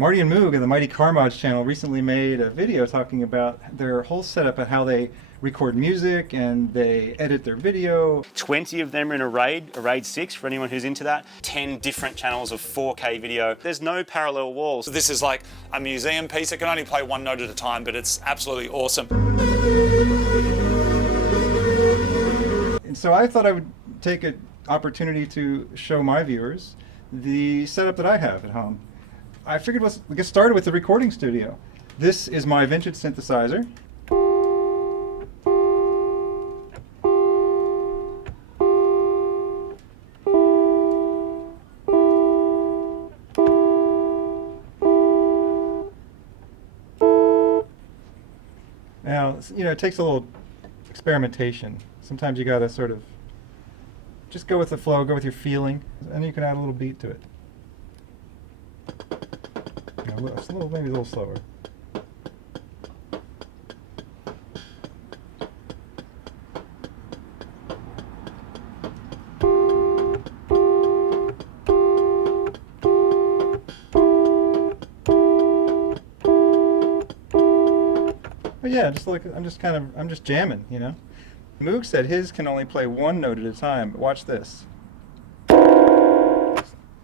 Marty and Moog of the Mighty Car Mods channel recently made a video talking about their whole setup and how they record music and they edit their video. 20 of them are in a RAID 6 for anyone who's into that. 10 different channels of 4K video. There's no parallel walls. So this is like a museum piece. It can only play one note at a time, but it's absolutely awesome. And so I thought I would take an opportunity to show my viewers the setup that I have at home. I figured let's get started with the recording studio. This is my vintage synthesizer. Now, you know, it takes a little experimentation. Sometimes you gotta sort of just go with the flow, go with your feeling, and you can add a little beat to it. Maybe a little slower. But yeah, just like I'm just jamming, you know. Moog said his can only play one note at a time, but watch this.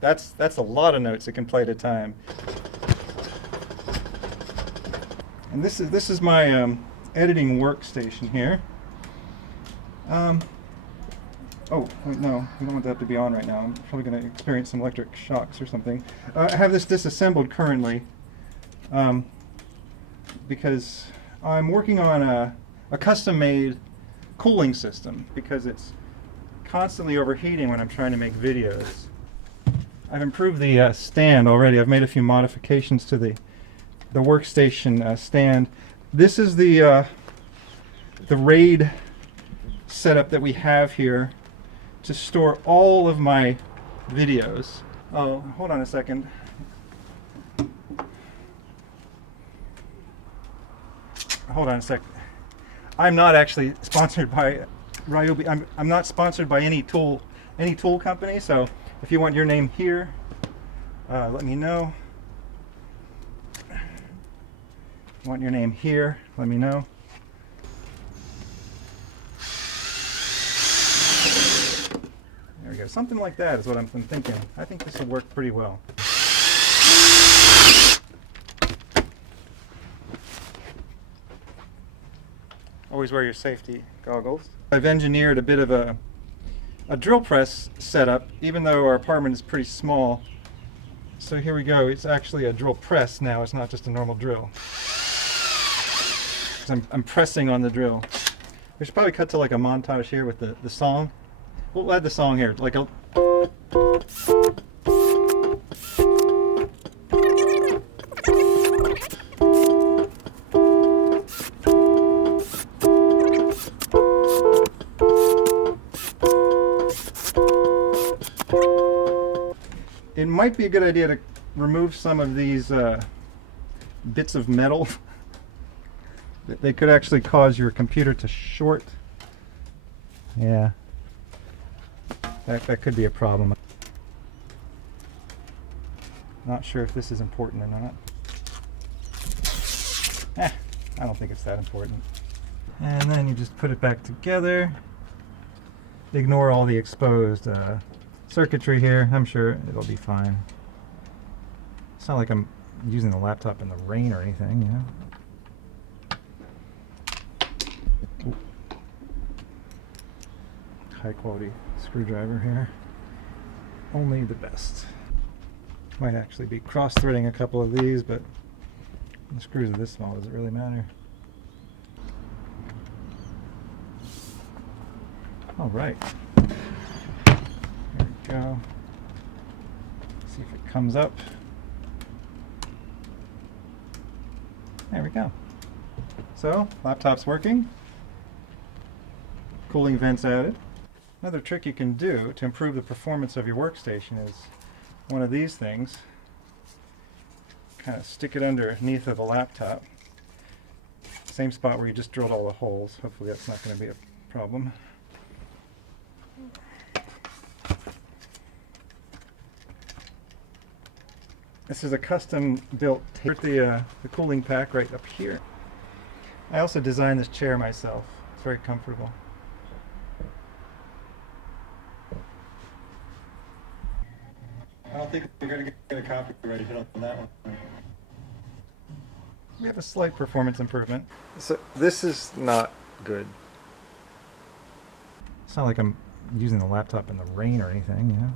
That's a lot of notes it can play at a time. And this is my editing workstation here. Oh wait, no, I don't want that to be on right now. I'm probably going to experience some electric shocks or something. I have this disassembled currently because I'm working on a custom-made cooling system because it's constantly overheating when I'm trying to make videos. I've improved the stand already. I've made a few modifications to the workstation stand. This is the RAID setup that we have here to store all of my videos. Oh, hold on a second. Hold on a second. I'm not actually sponsored by Ryobi. I'm not sponsored by any tool company. So if you want your name here, let me know. If you want your name here, let me know. There we go. Something like that is what I'm thinking. I think this will work pretty well. Always wear your safety goggles. I've engineered a bit of a drill press setup, even though our apartment is pretty small. So here we go. It's actually a drill press now. It's not just a normal drill. I'm pressing on the drill. We should probably cut to like a montage here with the song. We'll add the song here. Like a. It might be a good idea to remove some of these bits of metal. They could actually cause your computer to short. Yeah, that could be a problem. Not sure if this is important or not. I don't think it's that important. And then you just put it back together. Ignore all the exposed circuitry here. I'm sure it'll be fine. It's not like I'm using the laptop in the rain or anything, you know. Ooh. High quality screwdriver here. Only the best. Might actually be cross-threading a couple of these, but the screws are this small, does it really matter? All right. There we go. See if it comes up. There we go. So, laptop's working. Cooling vents added. Another trick you can do to improve the performance of your workstation is one of these things. Kind of stick it underneath of the laptop. Same spot where you just drilled all the holes. Hopefully that's not going to be a problem. This is a custom built the cooling pack right up here. I also designed this chair myself. It's very comfortable. I don't think we're going to get a copyright hit on that one. We have a slight performance improvement. So this is not good. It's not like I'm using the laptop in the rain or anything, you know.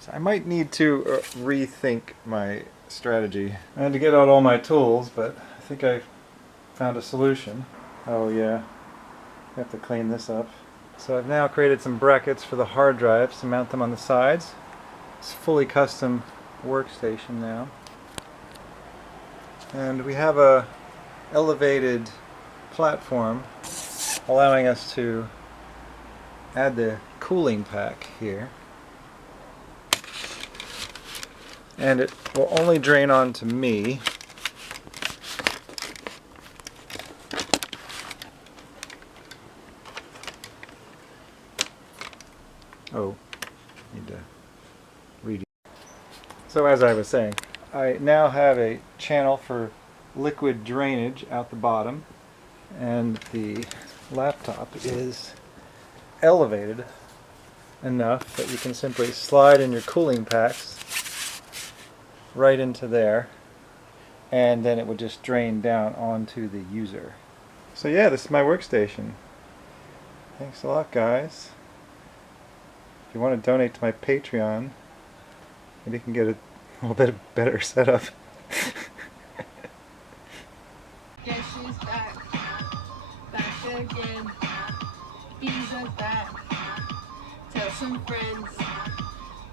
So I might need to rethink my strategy. I had to get out all my tools, but I think I found a solution. Oh yeah, I have to clean this up. So I've now created some brackets for the hard drives to mount them on the sides. It's a fully custom workstation now. And we have a elevated platform allowing us to add the cooling pack here. And it will only drain onto me. Oh, need to read. So as I was saying, I now have a channel for liquid drainage out the bottom, and the laptop is elevated enough that you can simply slide in your cooling packs right into there, and then it would just drain down onto the user. So yeah, this is my workstation. Thanks a lot, guys. If you want to donate to my Patreon, maybe you can get a little bit better setup. Yeah, she's back. Back again. Bees are back. Tell some friends.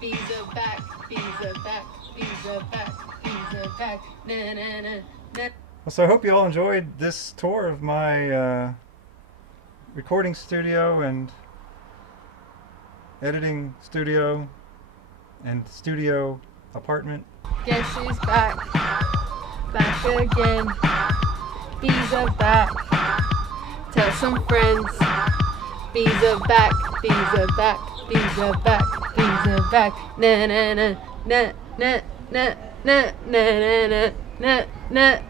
Bees are back. Bees are back. Bees are back. Bees are back. Na na na na. Well, so I hope you all enjoyed this tour of my recording studio and editing studio and studio apartment. Yeah, she's back. Back again. Bees are back. Tell some friends. Bees are back. Bees are back. Bees are back. Bees are back. Na na na na na na na na na na na.